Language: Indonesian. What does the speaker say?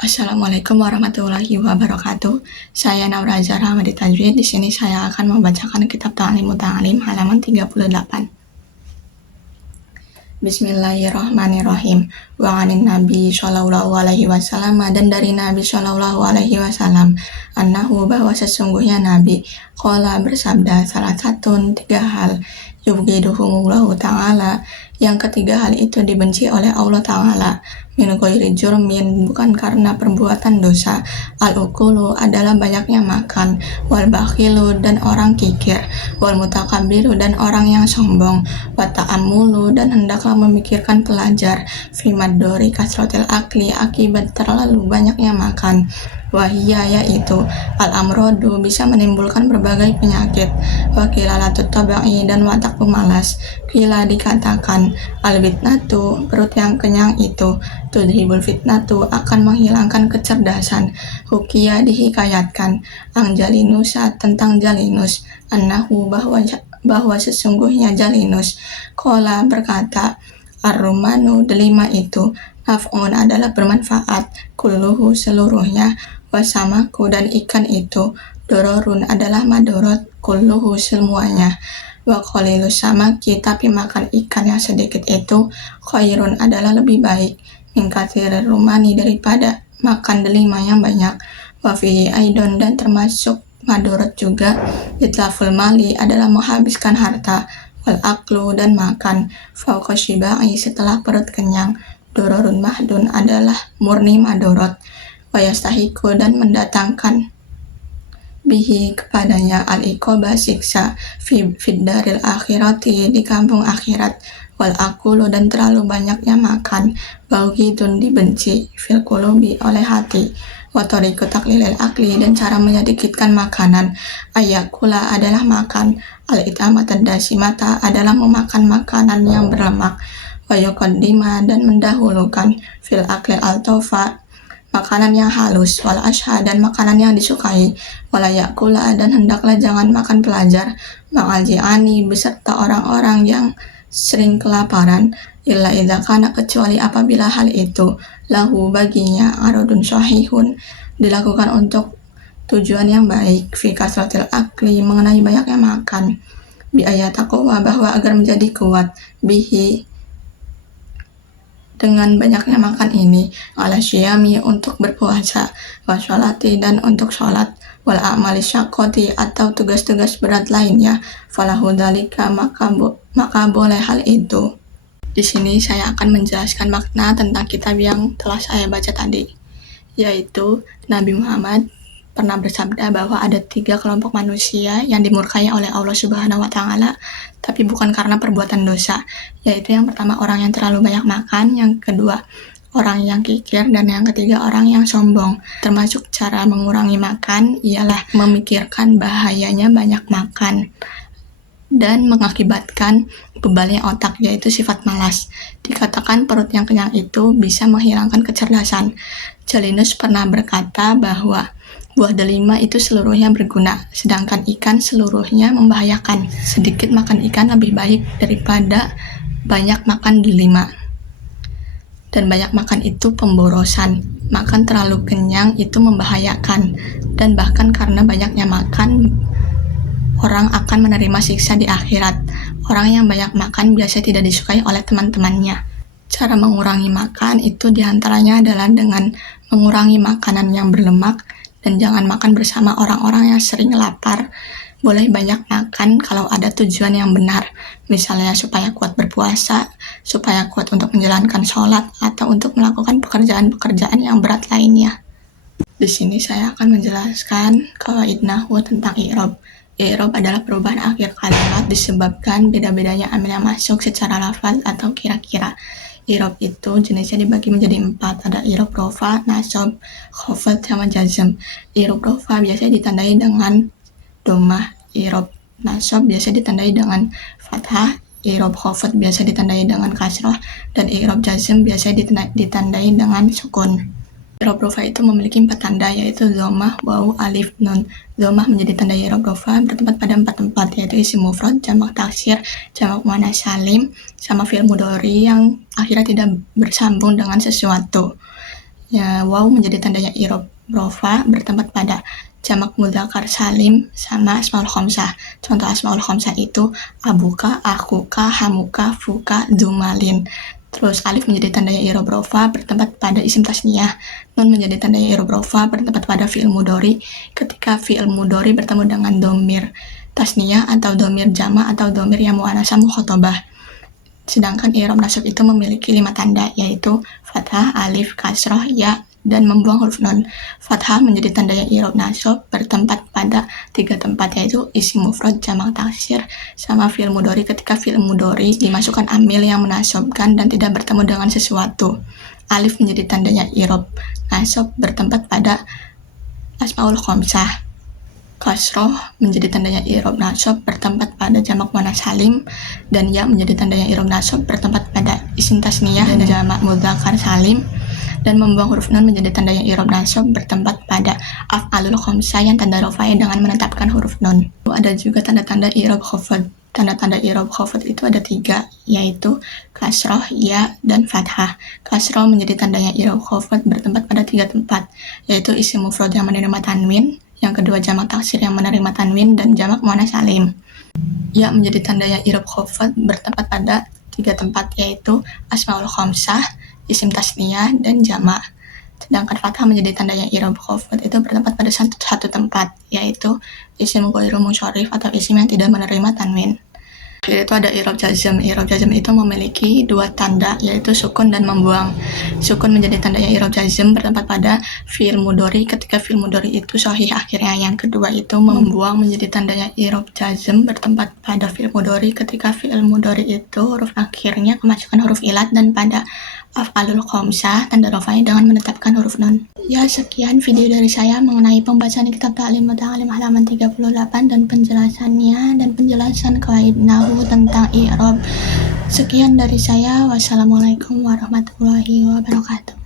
Assalamualaikum warahmatullahi wabarakatuh. Saya Naura Zahra Hamadi Tajwid. Di sini saya akan membacakan kitab Ta'lim Muta'alim halaman 38. Bismillahirrahmanirrahim. Wa anin Nabi Shallallahu alaihi wasallam, dan dari Nabi Shallallahu alaihi wasallam, annahu, bahwa sesungguhnya Nabi qala bersabda, salah satu tiga hal yubghiduhumullahu ta'ala, yang ketiga hal itu dibenci oleh Allah Ta'ala, min ghairi jurmin, bukan karena perbuatan dosa, al-ukulu, adalah banyaknya makan, wal bakhilu, dan orang kikir, wal mutakabbiru, dan orang yang sombong, wa ta'ammulu, dan hendaklah memikirkan pelajar, fi maddori kasrotil akli, akibat terlalu banyaknya makan, wahia, yaitu al-amrodu, bisa menimbulkan berbagai penyakit, wakilalatut tabai, dan watak pemalas, kila, dikatakan, al-fitnatu, perut yang kenyang itu, tudhibul fitnatu, akan menghilangkan kecerdasan, hukia, dihikayatkan, ang Jalinusa, tentang Jalinus, annahu, bahwa sesungguhnya Jalinus qala berkata, ar-rumanu, delima itu, naf'un, adalah bermanfaat, kulluhu, seluruhnya, wasamaku, dan ikan itu, dororun, adalah madorot, kulluhu, semuanya, wa qalilus samaki, tapi makan ikan yang sedikit itu, khairun, adalah lebih baik, min katsirir rumani, daripada makan delima yang banyak, wa fihi aidon, dan termasuk madorot juga, itlaful mali, adalah menghabiskan harta, wal aklu, dan makan, fauqa shibai, setelah perut kenyang, dororun mahdun, adalah murni madorot, wa yastahiku, dan mendatangkan bihi, kepadanya, al-iqoba, siksa, fiddaril akhirati, di kampung akhirat, wal akulu, dan terlalu banyaknya makan, baughidun, dibenci, fil qulubi, oleh hati, wa tariqu taqlilil akli, dan cara menyedikitkan makanan, ayakula, adalah makan, al-it'amatan dasimata, adalah memakan makanan yang berlemak, wa yuqaddima, dan mendahulukan, fil aklil altofa, makanan yang halus, wal asha, dan makanan yang disukai, wala yakula, dan hendaklah jangan makan pelajar, ma'al ji'ani, beserta orang-orang yang sering kelaparan, illa idza kana, kecuali apabila hal itu, lahu, baginya, aradun syahihun, dilakukan untuk tujuan yang baik, fi kasratil akli, mengenai banyaknya makan, bi ayatakowa, bahwa agar menjadi kuat, bihi, dengan banyaknya makan ini, ala syiyami, untuk berpuasa, wa sholati, dan untuk sholat, wal a'mali syakoti, atau tugas-tugas berat lainnya, falahu dalika, maka boleh hal itu. Di sini saya akan menjelaskan makna tentang kitab yang telah saya baca tadi, yaitu Nabi Muhammad pernah bersabda bahwa ada 3 kelompok manusia yang dimurkai oleh Allah Subhanahu wa Ta'ala, tapi bukan karena perbuatan dosa, yaitu yang pertama orang yang terlalu banyak makan, yang kedua orang yang kikir, dan yang ketiga orang yang sombong. Termasuk cara mengurangi makan ialah memikirkan bahayanya banyak makan dan mengakibatkan bebalnya otak, yaitu sifat malas. Dikatakan perut yang kenyang itu bisa menghilangkan kecerdasan. Jalinus pernah berkata bahwa buah delima itu seluruhnya berguna, sedangkan ikan seluruhnya membahayakan. Sedikit makan ikan lebih baik daripada banyak makan delima. Dan banyak makan itu pemborosan. Makan terlalu kenyang itu membahayakan. Dan bahkan karena banyaknya makan, orang akan menerima siksa di akhirat. Orang yang banyak makan biasanya tidak disukai oleh teman-temannya. Cara mengurangi makan itu diantaranya adalah dengan mengurangi makanan yang berlemak, dan jangan makan bersama orang-orang yang sering lapar. Boleh banyak makan kalau ada tujuan yang benar, misalnya supaya kuat berpuasa, supaya kuat untuk menjalankan sholat, atau untuk melakukan pekerjaan-pekerjaan yang berat lainnya. Di sini saya akan menjelaskan qawaid nahwu tentang i'rab. I'rab adalah perubahan akhir kalimat disebabkan beda-bedanya amil yang masuk secara lafaz atau kira-kira. I'rab itu jenisnya dibagi menjadi 4, ada i'rab rofa, nasab, khafad, sama jazm. I'rab rofa biasanya ditandai dengan domah, i'rab nasab biasa ditandai dengan fathah, i'rab khafad biasa ditandai dengan kasrah, dan i'rab jazm biasa ditandai dengan sukun. I'rab rofa itu memiliki 4 tanda, yaitu dhammah, waw, alif, nun. Dhammah menjadi tanda i'rab rofa bertempat pada 4 tempat, yaitu isim mufrad, jamak taksir, jamak muannats salim, sama fi'il mudhari yang akhirnya tidak bersambung dengan sesuatu. Ya, waw menjadi tandanya i'rab rofa bertempat pada jamak mudzakkar salim sama asmaul khamsah. Contoh asmaul khamsah itu abuka, akuka, hamuka, fuka, dumalin. Terus alif menjadi tandanya i'rab rofa bertempat pada isim tasniyah. Nun menjadi tandanya i'rab rofa bertempat pada fi'il mudhari ketika fi'il mudhari bertemu dengan domir tasniyah atau domir jama atau domir yang muannasah mukhatabah. Sedangkan i'rab nasab itu memiliki 5 tanda, yaitu fathah, alif, kasroh, ya, dan membuang huruf nun. Fathah menjadi tandanya i'rab nasab bertempat pada 3 tempat, yaitu isim mufrad, jamak taksir, sama fi'il mudhari ketika fi'il mudhari dimasukkan amil yang menasabkan dan tidak bertemu dengan sesuatu. Alif menjadi tandanya i'rab nasab bertempat pada asmaul khamsah. Kasroh menjadi tandanya i'rab nasab bertempat pada jamak muannats salim, dan ya menjadi tandanya i'rab nasab bertempat pada isim tasniyah dan jamak mudzakkar salim, dan membuang huruf nun menjadi tandanya i'rab nasab bertempat pada af'alul khamsah yang tanda rafa'nya dengan menetapkan huruf nun. Ada juga tanda-tanda i'rab khafad. Tanda-tanda i'rab khafad itu ada 3, yaitu kasroh, ya, dan fathah. Kasroh menjadi tandanya i'rab khafad bertempat pada 3 tempat, yaitu isim mufrad yang menerima tanwin, yang kedua jamak taksir yang menerima tanwin, dan jamak muannats salim. Ya menjadi tandanya i'rab khafad bertempat pada 3 tempat, yaitu asmaul khamsah, isim tasniyah, dan jamak. Sedangkan fathah menjadi tandanya i'rab khafad itu bertempat pada satu tempat, yaitu isim ghairu munsharif atau isim yang tidak menerima tanwin. Itu ada i'rab jazm. I'rab jazm itu memiliki 2 tanda, yaitu sukun dan membuang. Sukun menjadi tandanya i'rab jazm bertempat pada fi'il mudhari ketika fi'il mudhari itu sahih akhirnya. Yang kedua itu membuang menjadi tandanya i'rab jazm bertempat pada fi'il mudhari ketika fi'il mudhari itu huruf akhirnya kemasukan huruf ilat, dan pada af'alul khamsah tanda rafa'nya dengan menetapkan huruf nun. Ya, sekian video dari saya mengenai pembahasan kitab Ta'lim Muta'alim halaman 38 dan penjelasannya dan penjelasan qawaid nahwu tentang i'rab. Sekian dari saya. Wassalamualaikum warahmatullahi wabarakatuh.